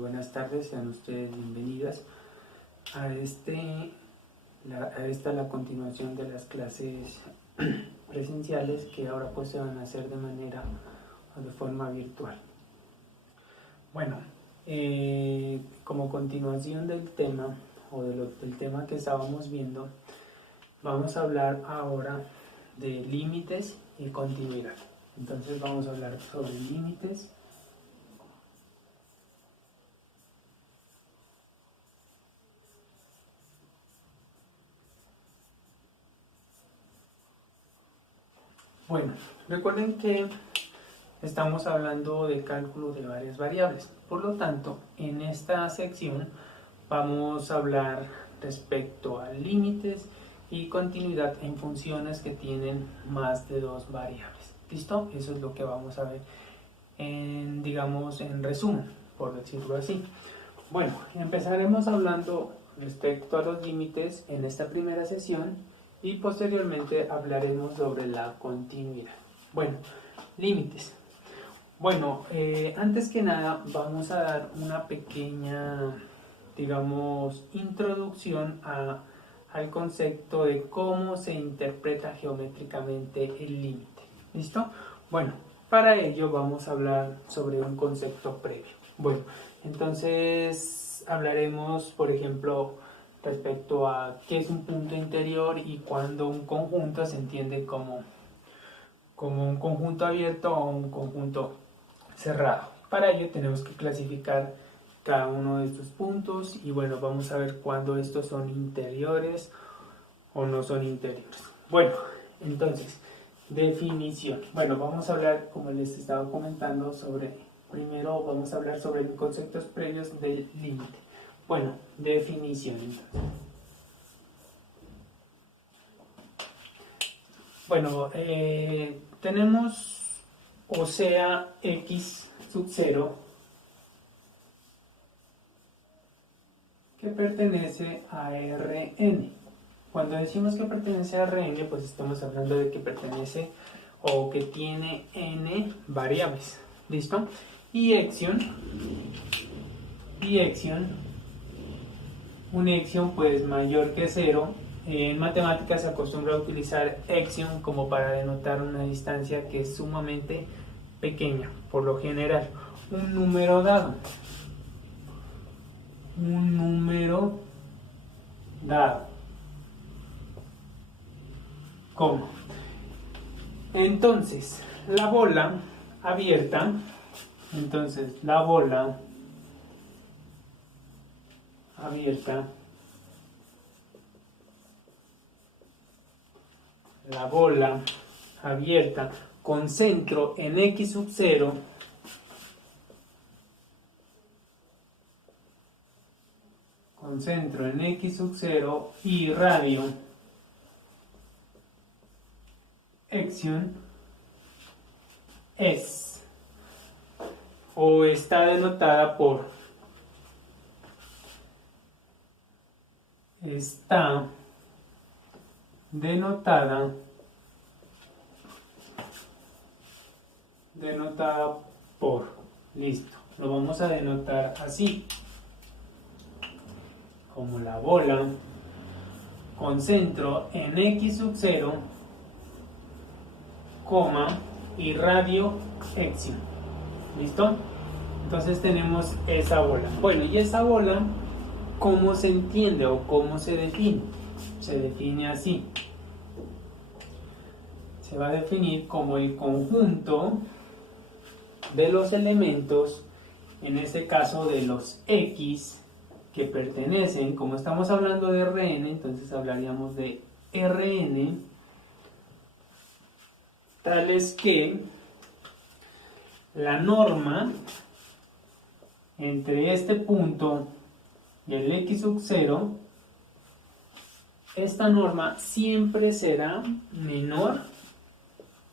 Buenas tardes, sean ustedes bienvenidas a la continuación de las clases presenciales que ahora pues se van a hacer de forma virtual. Como continuación del tema del tema que estábamos viendo, vamos a hablar ahora de límites y continuidad. Entonces vamos a hablar sobre límites recuerden que estamos hablando de cálculo de varias variables. Por lo tanto, en esta sección vamos a hablar respecto a límites y continuidad en funciones que tienen más de dos variables. ¿Listo? Eso es lo que vamos a ver en resumen, por decirlo así. Empezaremos hablando respecto a los límites en esta primera sesión y posteriormente hablaremos sobre la continuidad. Límites. Antes que nada vamos a dar una pequeña, introducción al concepto de cómo se interpreta geométricamente el límite. ¿Listo? Para ello vamos a hablar sobre un concepto previo. Entonces hablaremos, por ejemplo, respecto a qué es un punto interior y cuándo un conjunto se entiende como un conjunto abierto o un conjunto cerrado. Para ello tenemos que clasificar cada uno de estos puntos y vamos a ver cuándo estos son interiores o no son interiores. Entonces, definición. Vamos a hablar, como les estaba comentando, primero vamos a hablar sobre los conceptos previos del límite. Definición entonces. Tenemos, o sea, x sub 0 que pertenece a Rn. Cuando decimos que pertenece a Rn, pues estamos hablando de que pertenece o que tiene n variables. ¿Listo? Y Exion, un Exion pues mayor que 0. En matemáticas se acostumbra a utilizar Exion como para denotar una distancia que es sumamente pequeña, por lo general. Un número dado. ¿Cómo? Entonces, la bola abierta, con centro en x sub 0 y radio Exion es o está denotada por listo, lo vamos a denotar así, como la bola con centro en x sub 0, y radio Exion. ¿Listo? Entonces tenemos esa bola. Y esa bola, ¿cómo se entiende o cómo se define? Se define así. Se va a definir como el conjunto de los elementos, en este caso de los X, que pertenecen, como estamos hablando de Rn, entonces hablaríamos de Rn, tales que la norma entre este punto y el x sub 0, esta norma siempre será menor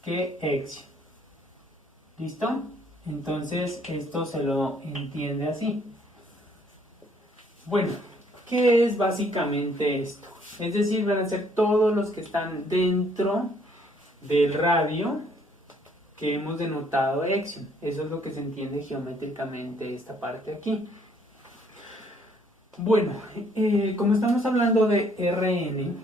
que x. ¿Listo? Entonces esto se lo entiende así. ¿Qué es básicamente esto? Es decir, van a ser todos los que están dentro del radio que hemos denotado Exium. Eso es lo que se entiende geométricamente esta parte aquí. Bueno, como estamos hablando de Rn,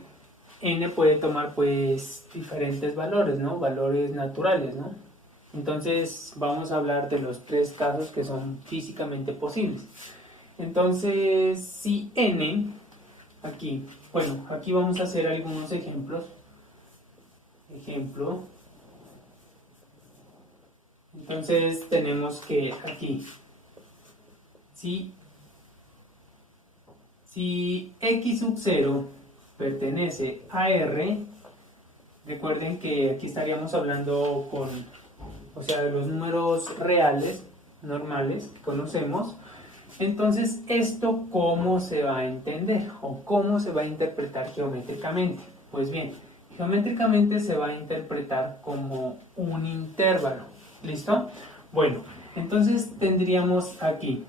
n puede tomar pues diferentes valores, ¿no? Valores naturales, ¿no? Entonces vamos a hablar de los tres casos que son físicamente posibles. Entonces, si n, aquí, bueno, aquí vamos a hacer algunos ejemplos. Entonces tenemos que aquí, si x sub 0 pertenece a R, recuerden que aquí estaríamos hablando de los números reales, normales, que conocemos. Entonces, ¿esto cómo se va a entender o cómo se va a interpretar geométricamente? Pues bien, geométricamente se va a interpretar como un intervalo. ¿Listo? Bueno, entonces tendríamos aquí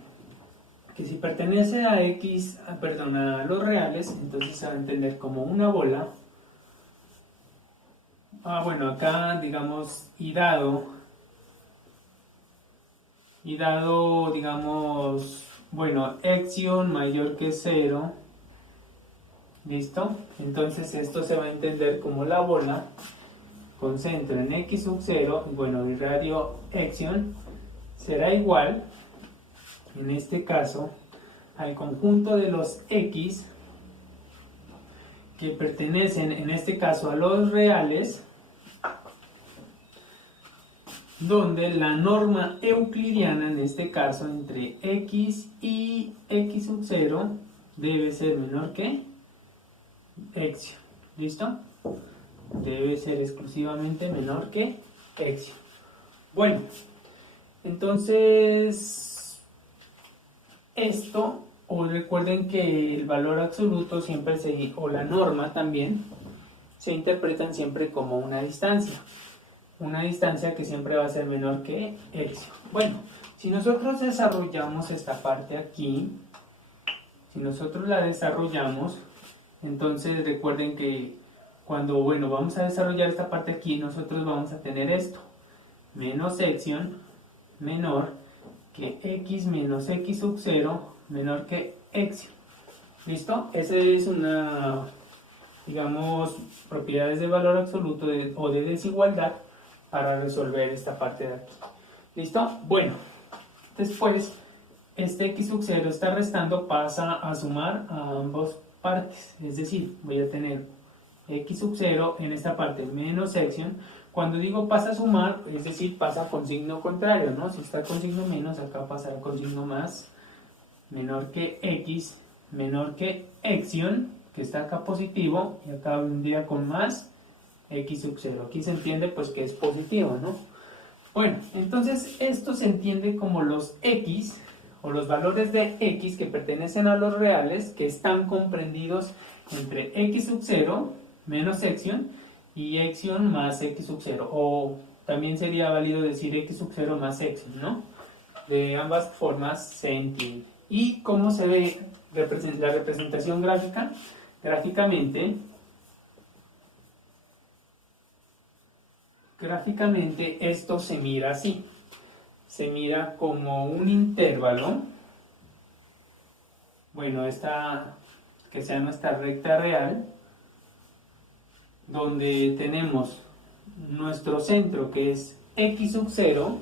que si pertenece a a los reales, entonces se va a entender como una bola. Bueno, acá digamos y dado, digamos, bueno, Exium mayor que 0. ¿Listo? Entonces esto se va a entender como la bola con centro en x sub 0, bueno, el radio Exium será igual, en este caso, al conjunto de los x que pertenecen, en este caso, a los reales, donde la norma euclidiana, en este caso, entre x y x sub 0, debe ser menor que Exium. ¿Listo? Debe ser exclusivamente menor que Exium. Bueno, entonces esto, o recuerden que el valor absoluto siempre o la norma también, se interpretan siempre como una distancia que siempre va a ser menor que Exium. Bueno, si nosotros desarrollamos esta parte aquí, si nosotros la desarrollamos, entonces recuerden que cuando, vamos a desarrollar esta parte aquí, nosotros vamos a tener esto, menos Exium menor que x menos x sub 0 menor que Exium. ¿Listo? Esa es una, digamos, propiedades de valor absoluto o de desigualdad para resolver esta parte de aquí. ¿Listo? Bueno, después este x sub 0 está restando, pasa a sumar a ambas partes, es decir, voy a tener x sub 0 en esta parte menos Exium. Cuando digo pasa a sumar, es decir, pasa con signo contrario, ¿no? Si está con signo menos, acá pasará con signo más, menor que x, menor que Exium, que está acá positivo, y acá vendría con más x sub 0. Aquí se entiende pues que es positivo, ¿no? Bueno, entonces esto se entiende como los x, o los valores de x que pertenecen a los reales, que están comprendidos entre x sub 0 menos Exium y Exium más x sub 0, o también sería válido decir x sub 0 más Exium, ¿no? De ambas formas se entiende. ¿Y cómo se ve la representación gráfica? Gráficamente esto se mira así. Se mira como un intervalo. Bueno, esta que sea nuestra recta real, donde tenemos nuestro centro que es x sub 0.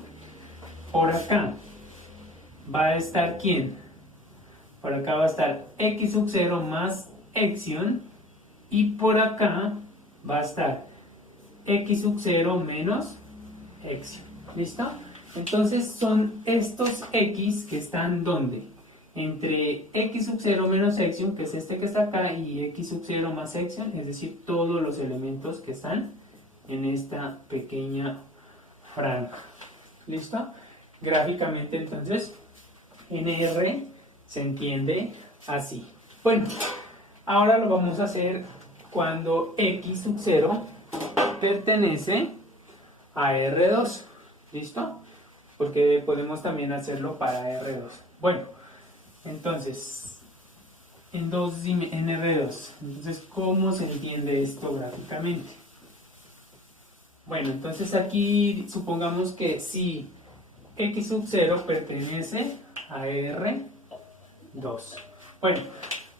Por acá va a estar ¿quién? Por acá va a estar x sub 0 más Exium, y por acá va a estar x sub 0 menos Exium. ¿Listo? Entonces son estos x que están ¿dónde? Entre x sub 0 menos Exium, que es este que está acá, y x sub 0 más Exium, es decir, todos los elementos que están en esta pequeña franja. ¿Listo? Gráficamente entonces NR se entiende así. Bueno, ahora lo vamos a hacer cuando x sub 0 pertenece a R2. ¿Listo? Porque podemos también hacerlo para R2. Bueno, entonces en R2, entonces ¿cómo se entiende esto gráficamente? Bueno, entonces aquí supongamos que si x sub 0 pertenece a R2. Bueno,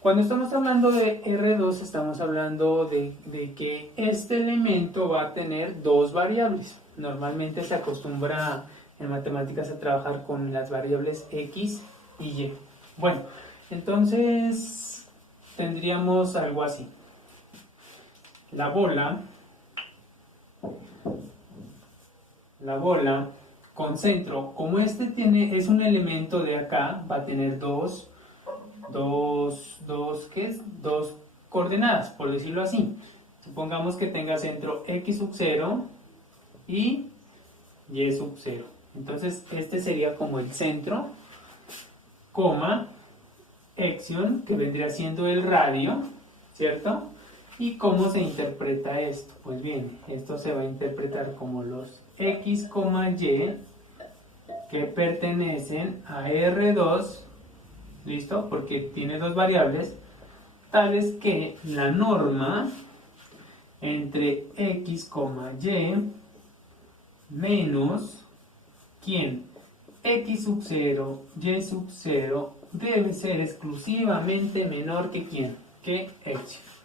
cuando estamos hablando de R2 estamos hablando de que este elemento va a tener dos variables. Normalmente se acostumbra en matemáticas a trabajar con las variables x y y. Bueno, entonces tendríamos algo así. La bola con centro, como este es un elemento de acá, va a tener dos coordenadas, por decirlo así. Supongamos que tenga centro x sub 0 y y sub 0. Entonces este sería como el centro, coma, exion, que vendría siendo el radio, ¿cierto? ¿Y cómo se interpreta esto? Pues bien, esto se va a interpretar como los x, y que pertenecen a R2, ¿listo? Porque tiene dos variables, tales que la norma entre x, y menos, ¿quién? X sub 0, y sub 0 debe ser exclusivamente menor que ¿quién? Que epsilon.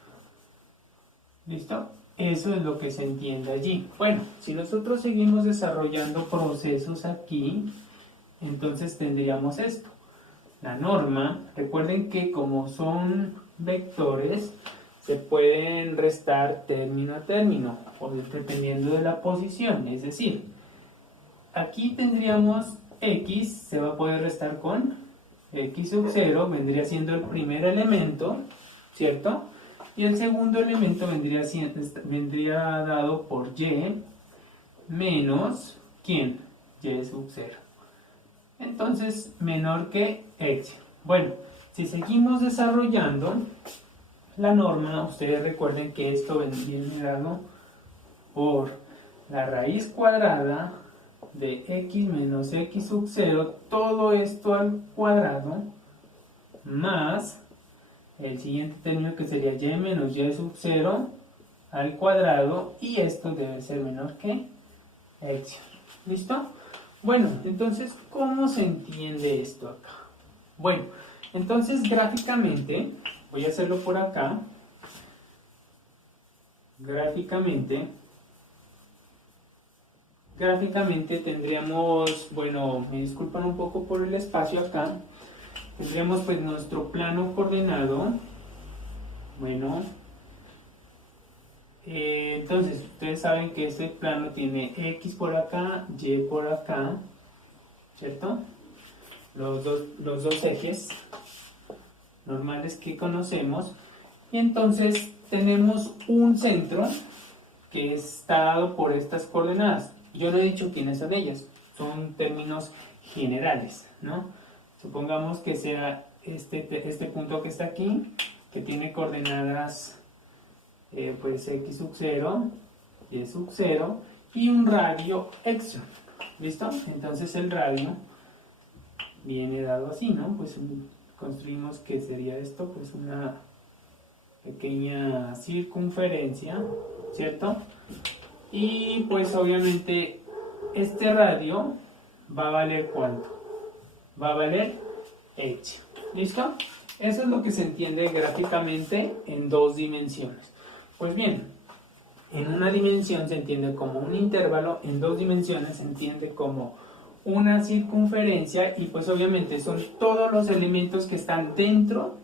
¿Listo? Eso es lo que se entiende allí. Bueno, si nosotros seguimos desarrollando procesos aquí, entonces tendríamos esto. La norma, recuerden que como son vectores, se pueden restar término a término, dependiendo de la posición. Es decir, aquí tendríamos x, se va a poder restar con x sub 0, vendría siendo el primer elemento, ¿cierto? Y el segundo elemento vendría dado por y menos, ¿quién? Y sub 0. Entonces, menor que x. Bueno, si seguimos desarrollando la norma, ustedes recuerden que esto viene dado por la raíz cuadrada de x menos x sub 0, todo esto al cuadrado, más el siguiente término que sería y menos y sub 0 al cuadrado, y esto debe ser menor que x. ¿Listo? Bueno, entonces, ¿cómo se entiende esto acá? Bueno, entonces gráficamente, voy a hacerlo por acá, gráficamente tendríamos, bueno, me disculpan un poco por el espacio acá, tendríamos pues nuestro plano coordenado, bueno, entonces ustedes saben que este plano tiene x por acá, y por acá, ¿cierto? Los dos ejes normales que conocemos, y entonces tenemos un centro que está dado por estas coordenadas. Yo no he dicho quiénes son ellas, son términos generales, ¿no? Supongamos que sea este punto que está aquí, que tiene coordenadas pues x sub 0, y sub 0, y un radio epsilon. ¿Listo? Entonces el radio viene dado así, ¿no? Pues construimos que sería esto, pues una pequeña circunferencia, ¿cierto? Y pues obviamente este radio va a valer ¿cuánto? Va a valer epsilon. ¿Listo? Eso es lo que se entiende gráficamente en dos dimensiones. Pues bien, en una dimensión se entiende como un intervalo, en dos dimensiones se entiende como una circunferencia, y pues obviamente son todos los elementos que están dentro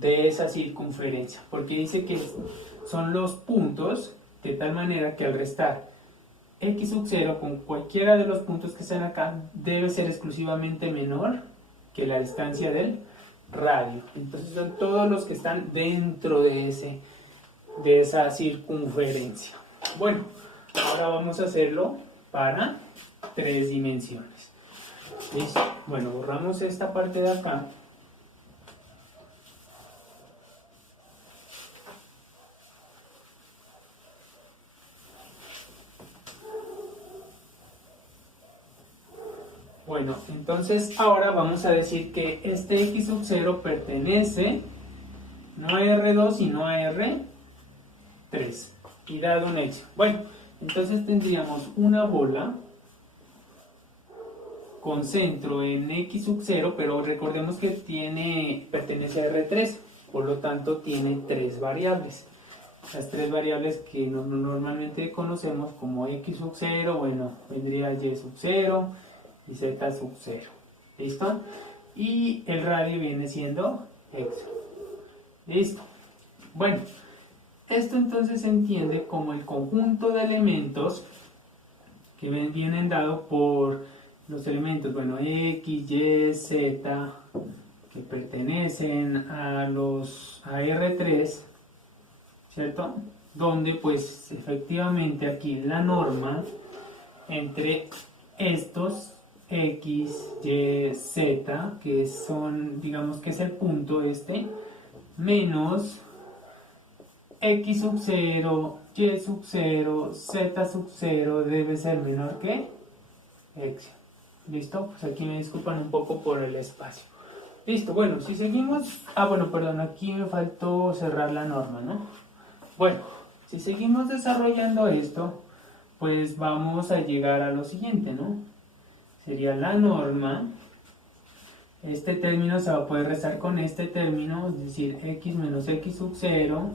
de esa circunferencia, porque dice que son los puntos, de tal manera que al restar x sub 0 con cualquiera de los puntos que están acá debe ser exclusivamente menor que la distancia del radio. Entonces son todos los que están dentro de esa circunferencia. Bueno, ahora vamos a hacerlo para 3 dimensiones. ¿Listo? Bueno, borramos esta parte de acá. Bueno, entonces ahora vamos a decir que este x sub 0 pertenece no a R2 sino a R3, y dado un epsilon. Bueno, Entonces tendríamos una bola con centro en x sub 0, pero recordemos que pertenece a R3, por lo tanto tiene tres variables. Las tres variables que normalmente conocemos como x sub 0, bueno, vendría y sub 0 y z sub 0. ¿Listo? Y el radio viene siendo x. ¿Listo? Bueno, esto entonces se entiende como el conjunto de elementos que vienen dados por los elementos, bueno, x, y, z, que pertenecen a R3, ¿cierto? Donde pues efectivamente aquí la norma entre estos x, y, z, que son, digamos que es el punto menos x sub 0, y sub 0, z sub 0 debe ser menor que x. ¿Listo? Pues aquí me disculpan un poco por el espacio. Listo, bueno, si seguimos... bueno, perdón, aquí me faltó cerrar la norma, ¿no? Bueno, si seguimos desarrollando esto, pues vamos a llegar a lo siguiente, ¿no? Sería la norma. Este término se va a poder restar con este término, es decir, x menos x sub 0.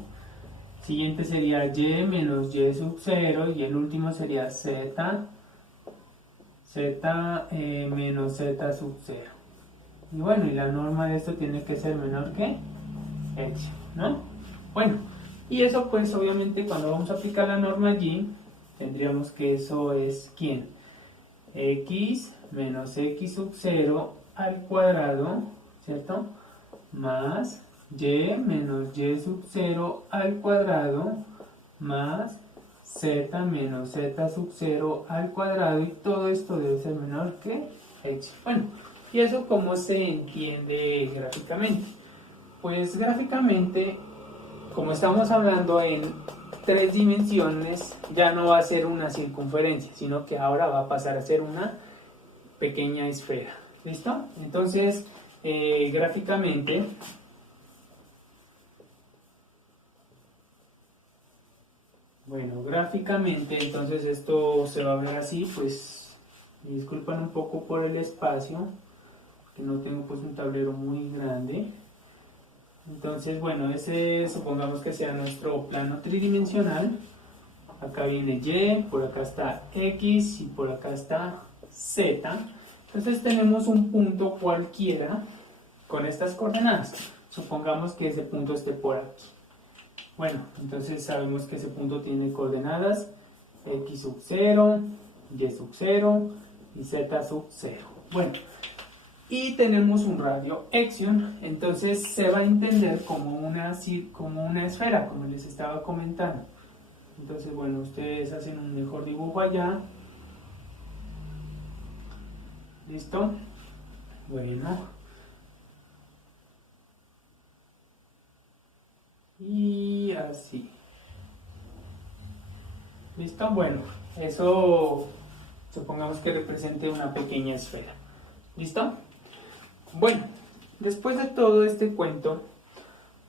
Siguiente sería y menos y sub 0. Y el último sería z menos z sub 0. Y bueno, y la norma de esto tiene que ser menor que x, ¿no? Bueno, y eso pues obviamente cuando vamos a aplicar la norma allí, tendríamos que eso es ¿quién? X menos x sub 0 al cuadrado, ¿cierto? Más y menos y sub 0 al cuadrado, más z menos z sub 0 al cuadrado, y todo esto debe ser menor que x. Bueno, ¿y eso cómo se entiende gráficamente? Pues gráficamente, como estamos hablando en tres dimensiones, ya no va a ser una circunferencia, sino que ahora va a pasar a ser una pequeña esfera. ¿Listo? Entonces, gráficamente... Bueno, gráficamente entonces esto se va a ver así, pues me disculpan un poco por el espacio, que no tengo pues un tablero muy grande. Entonces bueno, ese supongamos que sea nuestro plano tridimensional. Acá viene y, por acá está x y por acá está z. Entonces tenemos un punto cualquiera con estas coordenadas. Supongamos que ese punto esté por aquí. Bueno, entonces sabemos que ese punto tiene coordenadas x sub 0, y sub 0 y z sub 0. Bueno, y tenemos un radio Exion, entonces se va a entender como una esfera, como les estaba comentando. Entonces, bueno, ustedes hacen un mejor dibujo allá. ¿Listo? Bueno. Y así. ¿Listo? Bueno, eso supongamos que represente una pequeña esfera. ¿Listo? Bueno, después de todo este cuento,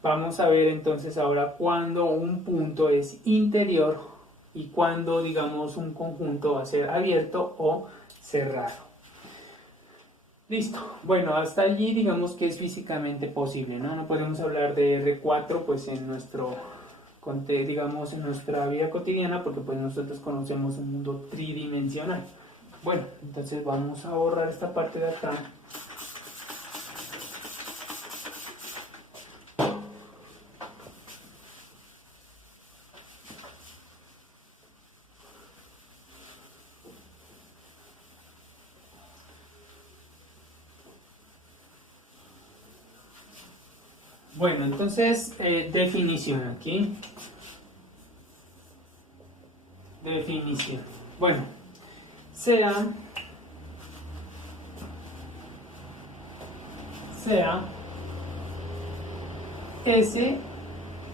vamos a ver entonces ahora cuándo un punto es interior y cuándo, digamos, un conjunto va a ser abierto o cerrado. Listo, bueno, hasta allí digamos que es físicamente posible, ¿no? No podemos hablar de R4 pues en digamos en nuestra vida cotidiana, porque pues nosotros conocemos un mundo tridimensional. Bueno, entonces vamos a borrar esta parte de acá. Bueno, entonces, definición aquí. Definición. Bueno, sea S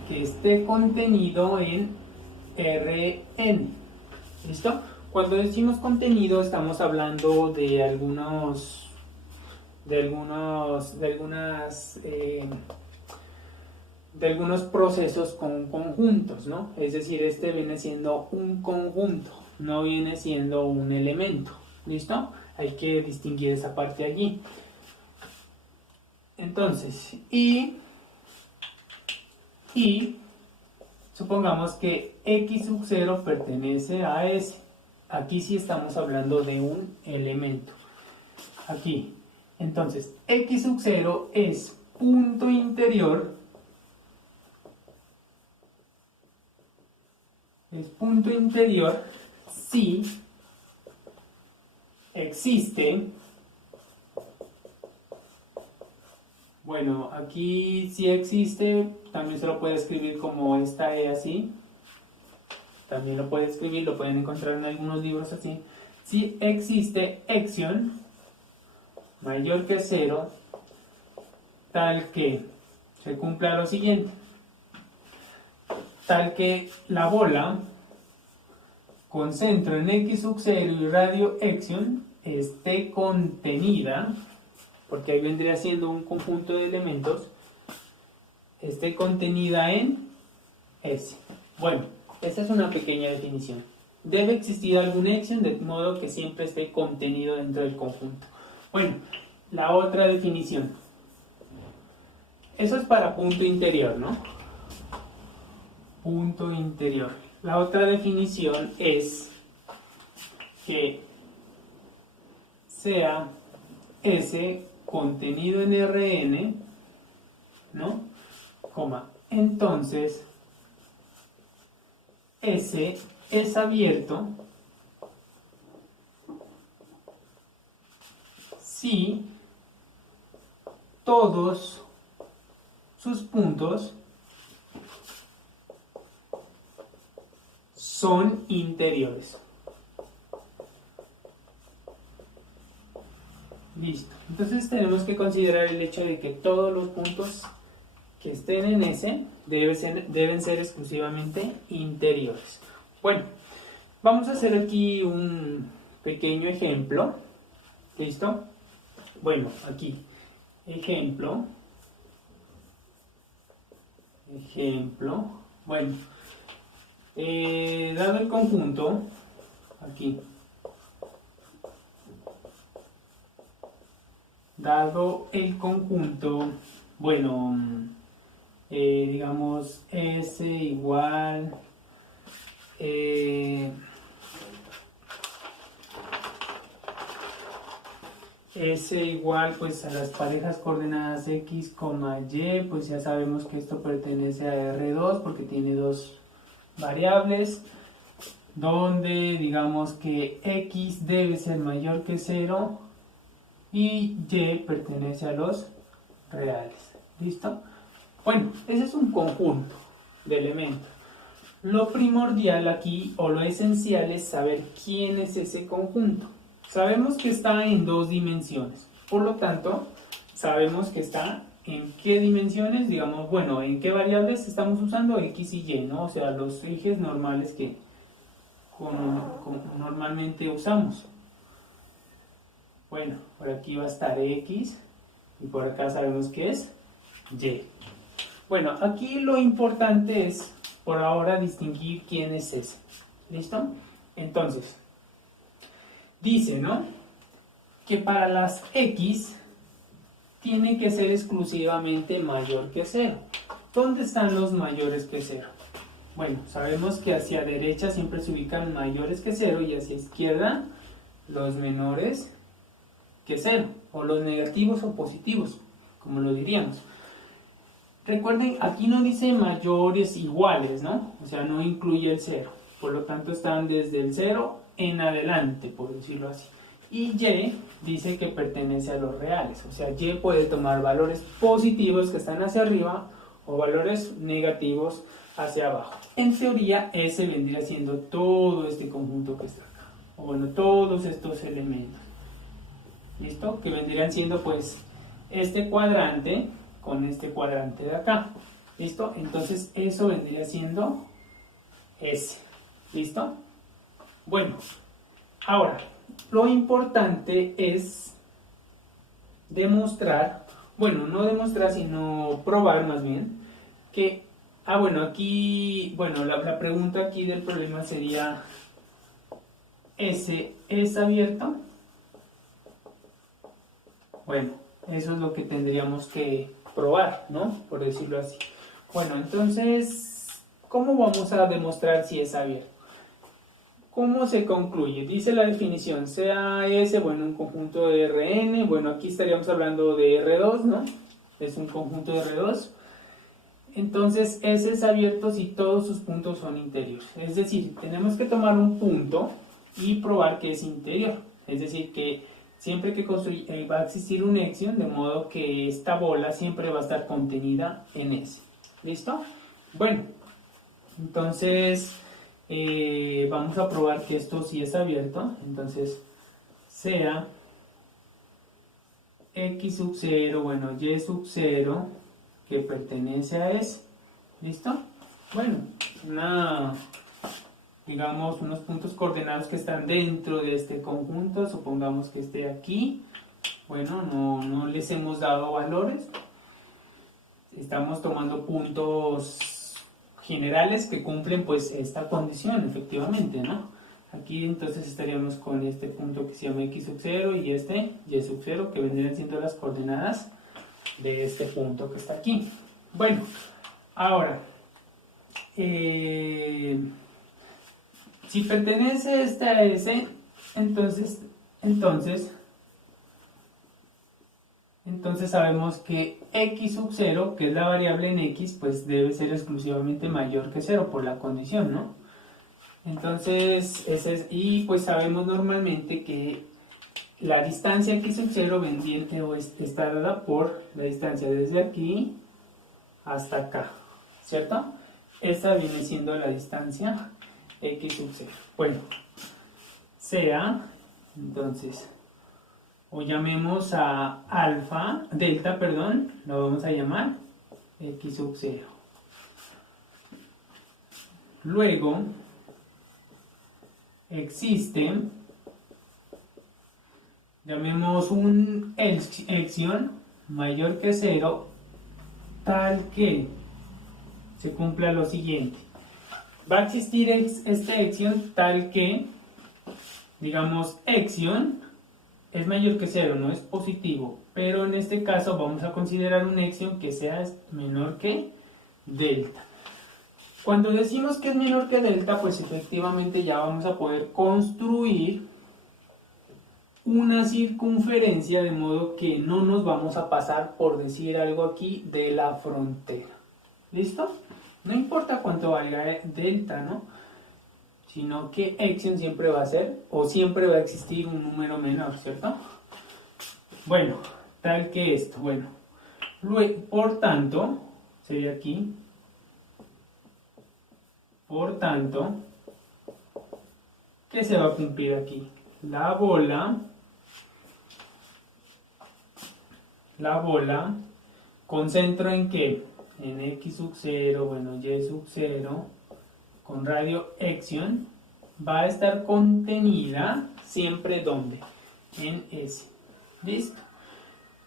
que esté contenido en Rn. ¿Listo? Cuando decimos contenido estamos hablando de algunas de algunos procesos con conjuntos, ¿no? Es decir, este viene siendo un conjunto, no viene siendo un elemento. ¿Listo? Hay que distinguir esa parte allí. Entonces, y supongamos que x sub 0 pertenece a S. Aquí sí estamos hablando de un elemento. Aquí. Entonces, x sub 0 es punto interior. Es punto interior si existe. Bueno, aquí si existe, también se lo puede escribir como esta E así. También lo puede escribir, lo pueden encontrar en algunos libros así. Si existe Exion mayor que 0, tal que se cumpla lo siguiente. Tal que la bola con centro en x sub 0 y radio Exion esté contenida, porque ahí vendría siendo un conjunto de elementos, esté contenida en S. Bueno, esa es una pequeña definición. Debe existir algún Exion de modo que siempre esté contenido dentro del conjunto. Bueno, la otra definición. Eso es para punto interior, ¿no? Punto interior. La otra definición es que sea S contenido en Rn, ¿no? Coma. Entonces, S es abierto si todos sus puntos son interiores. Listo. Entonces tenemos que considerar el hecho de que todos los puntos que estén en S deben ser exclusivamente interiores. Bueno, vamos a hacer aquí un pequeño ejemplo. ¿Listo? Bueno, aquí. Ejemplo. Bueno, dado el conjunto, aquí. Dado el conjunto, bueno, digamos S igual S igual pues a las parejas coordenadas X, Y, pues ya sabemos que esto pertenece a R2 porque tiene dos variables, donde digamos que X debe ser mayor que 0 y Y pertenece a los reales. ¿Listo? Bueno, ese es un conjunto de elementos. Lo primordial aquí, o lo esencial, es saber quién es ese conjunto. Sabemos que está en dos dimensiones, por lo tanto, sabemos que está en qué dimensiones, digamos, bueno, en qué variables estamos usando X y Y, ¿no? O sea, los ejes normales que normalmente usamos. Bueno, por aquí va a estar X y por acá sabemos que es Y. Bueno, aquí lo importante es, por ahora, distinguir quién es ese. ¿Listo? Entonces, dice, ¿no? Que para las X tiene que ser exclusivamente mayor que 0. ¿Dónde están los mayores que 0? Bueno, sabemos que hacia derecha siempre se ubican mayores que 0 y hacia izquierda los menores que 0, o los negativos o positivos, como lo diríamos. Recuerden, aquí no dice mayores iguales, ¿no? O sea, no incluye el 0. Por lo tanto, están desde el 0 en adelante, por decirlo así. Y Y dice que pertenece a los reales. O sea, Y puede tomar valores positivos que están hacia arriba o valores negativos hacia abajo. En teoría, S vendría siendo todo este conjunto que está acá. O bueno, todos estos elementos. ¿Listo? Que vendrían siendo pues este cuadrante con este cuadrante de acá. ¿Listo? Entonces eso vendría siendo S. ¿Listo? Bueno, ahora, lo importante es demostrar, bueno, no demostrar, sino probar más bien, que, bueno, aquí, bueno, la pregunta aquí del problema sería, ¿S es abierto? Bueno, eso es lo que tendríamos que probar, ¿no? Por decirlo así. Bueno, entonces, ¿cómo vamos a demostrar si es abierto? ¿Cómo se concluye? Dice la definición, sea S, bueno, un conjunto de Rn, bueno, aquí estaríamos hablando de R2, ¿no? Es un conjunto de R2. Entonces, S es abierto si todos sus puntos son interiores. Es decir, tenemos que tomar un punto y probar que es interior. Es decir, que siempre que va a existir un Exion, de modo que esta bola siempre va a estar contenida en S. ¿Listo? Bueno, entonces vamos a probar que esto sí es abierto. Entonces, sea X sub 0, bueno, Y sub 0, que pertenece a S. ¿Listo? Bueno, digamos, unos puntos coordenados que están dentro de este conjunto, supongamos que esté aquí. Bueno, no les hemos dado valores. Estamos tomando puntos generales que cumplen pues esta condición, efectivamente, ¿no? Aquí entonces estaríamos con este punto que se llama X sub 0 y este Y sub 0, que vendrían siendo las coordenadas de este punto que está aquí. Bueno, ahora, si pertenece este a S, entonces sabemos que X sub 0, que es la variable en X, pues debe ser exclusivamente mayor que 0 por la condición, ¿no? Entonces, y pues sabemos normalmente que la distancia X sub 0 está dada por la distancia desde aquí hasta acá, ¿cierto? Esta viene siendo la distancia X sub 0. Bueno, sea, entonces, o llamemos a delta, lo vamos a llamar X sub 0. Luego, existe, llamemos un Exion mayor que 0, tal que se cumpla lo siguiente. Va a existir este Exion tal que, digamos, Exion es mayor que 0, no es positivo, pero en este caso vamos a considerar un Exion que sea menor que delta. Cuando decimos que es menor que delta, pues efectivamente ya vamos a poder construir una circunferencia, de modo que no nos vamos a pasar, por decir algo aquí, de la frontera. ¿Listo? No importa cuánto valga delta, ¿no? Sino que Exion siempre va a ser, o siempre va a existir un número menor, ¿cierto? Bueno, tal que esto, bueno. Luego, por tanto, sería aquí, por tanto, ¿qué se va a cumplir aquí? La bola con centro en qué? En X sub 0, bueno, Y sub 0, con radio Exion, va a estar contenida siempre ¿dónde? En S. ¿Listo?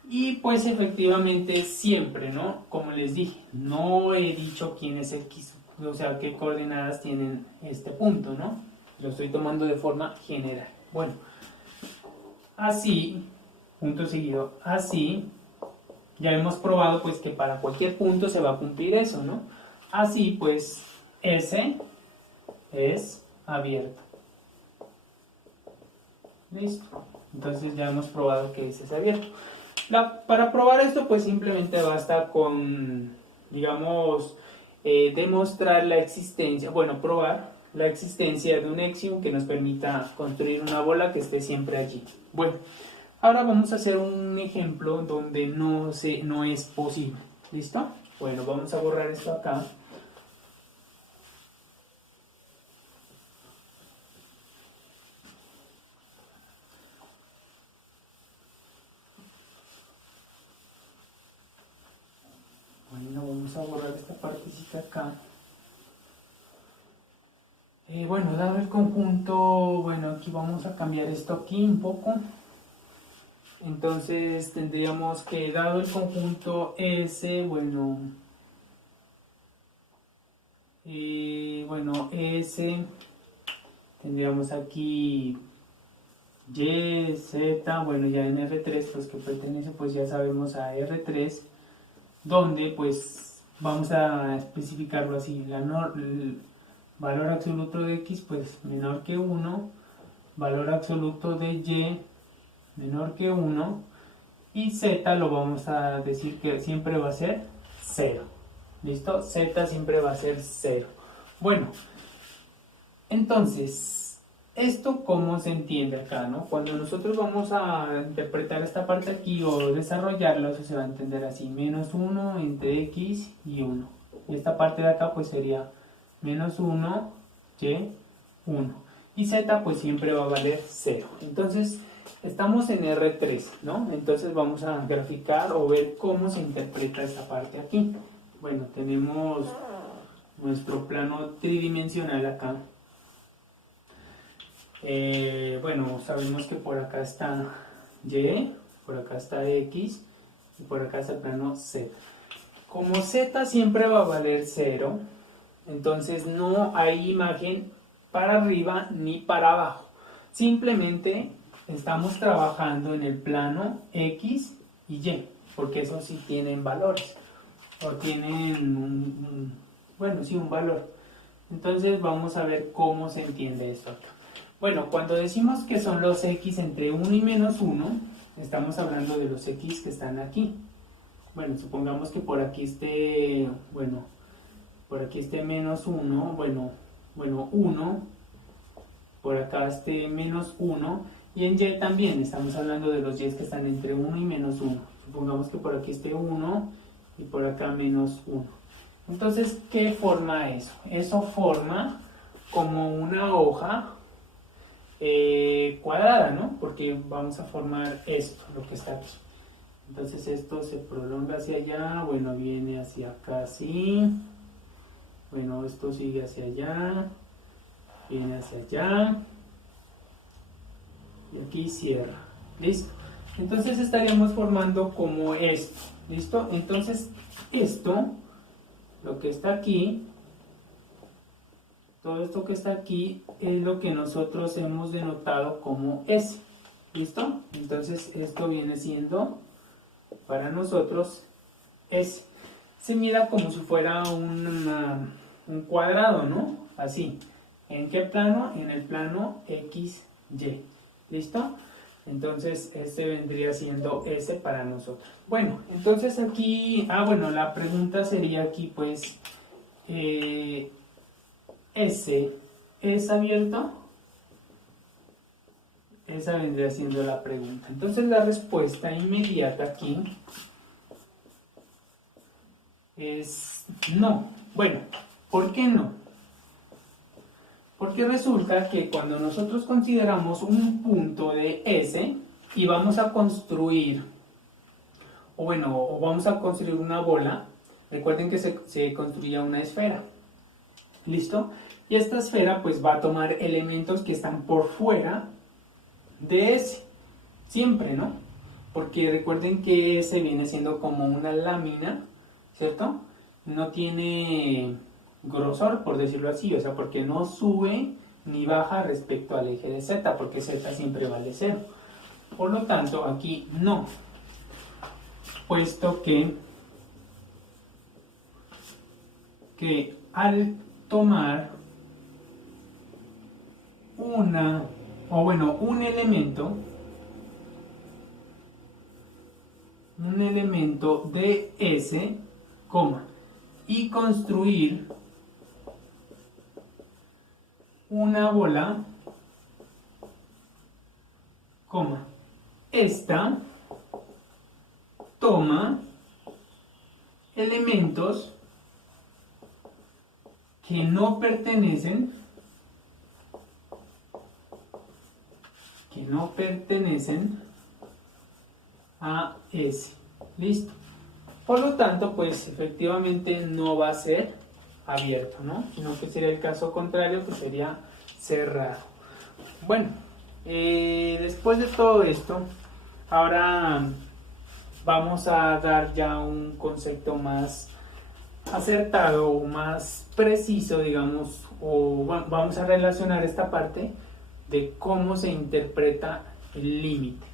Y pues efectivamente siempre, ¿no? Como les dije, no he dicho quién es X, o sea, qué coordenadas tienen este punto, ¿no? Lo estoy tomando de forma general. Bueno, así, punto seguido, así, ya hemos probado pues que para cualquier punto se va a cumplir eso, ¿no? Así pues, S es abierto. ¿Listo? Entonces ya hemos probado que S es abierto. Para probar esto pues simplemente basta con, digamos, demostrar la existencia, bueno, probar la existencia de un Exion que nos permita construir una bola que esté siempre allí. Bueno, ahora vamos a hacer un ejemplo donde no es posible. ¿Listo? Bueno, vamos a borrar esto acá. Bueno, vamos a borrar esta partecita acá. Bueno, dado el conjunto, bueno, aquí vamos a cambiar esto aquí un poco. Entonces tendríamos que, dado el conjunto S, bueno, bueno, S, tendríamos aquí Y, Z, bueno, ya en R3, pues que pertenece, pues ya sabemos a R3, donde pues vamos a especificarlo así, el valor absoluto de X pues menor que 1, valor absoluto de Y menor que 1, y Z lo vamos a decir que siempre va a ser 0. ¿Listo? Z siempre va a ser 0. Bueno, entonces, ¿esto cómo se entiende acá, no? Cuando nosotros vamos a interpretar esta parte aquí o desarrollarla, eso se va a entender así: menos 1 entre X y 1. Y esta parte de acá pues sería menos 1, Y, 1. Y Z pues siempre va a valer 0. Entonces, estamos en R3, ¿no? Entonces vamos a graficar o ver cómo se interpreta esta parte aquí. Bueno, tenemos nuestro plano tridimensional acá. Bueno, sabemos que por acá está Y, por acá está X y por acá está el plano Z. Como Z siempre va a valer 0, entonces no hay imagen para arriba ni para abajo. Simplemente estamos trabajando en el plano X y Y, porque esos sí tienen valores, o tienen bueno, sí, un valor. Entonces vamos a ver cómo se entiende esto acá. Bueno, cuando decimos que son los X entre 1 y menos 1, estamos hablando de los X que están aquí. Bueno, supongamos que por aquí esté, bueno, por aquí esté menos 1, bueno, 1, por acá esté menos 1, y en Y también estamos hablando de los Y que están entre 1 y menos 1. Supongamos que por aquí esté 1 y por acá menos 1. Entonces, ¿qué forma eso? Eso forma como una hoja cuadrada, ¿no? Porque vamos a formar esto, lo que está aquí. Entonces esto se prolonga hacia allá, bueno, viene hacia acá así, bueno, esto sigue hacia allá, viene hacia allá, y aquí cierra. ¿Listo? Entonces estaríamos formando como esto. ¿Listo? Entonces esto, lo que está aquí, todo esto que está aquí es lo que nosotros hemos denotado como S. ¿Listo? Entonces esto viene siendo para nosotros S. Se mira como si fuera un cuadrado, ¿no? Así. ¿En qué plano? En el plano XY. ¿Listo? Entonces este vendría siendo S para nosotros. Bueno, entonces aquí, bueno, la pregunta sería aquí pues, S es abierto. Esa vendría siendo la pregunta. Entonces la respuesta inmediata aquí es no. Bueno, ¿por qué no? Porque resulta que cuando nosotros consideramos un punto de S y vamos a construir, o vamos a construir una bola, recuerden que se construía una esfera. ¿Listo? Y esta esfera pues va a tomar elementos que están por fuera de S, siempre, ¿no? Porque recuerden que S viene siendo como una lámina, ¿cierto? No tiene grosor, por decirlo así, o sea, porque no sube ni baja respecto al eje de Z, porque Z siempre vale 0. Por lo tanto, aquí no, puesto que al tomar un elemento de S, y construir una bola, esta toma elementos que no pertenecen a S. ¿Listo? Por lo tanto, pues efectivamente no va a ser abierto, ¿no? Sino que sería el caso contrario, que sería cerrado. Bueno, después de todo esto, ahora vamos a dar ya un concepto más acertado o más preciso, digamos, o vamos a relacionar esta parte de cómo se interpreta el límite.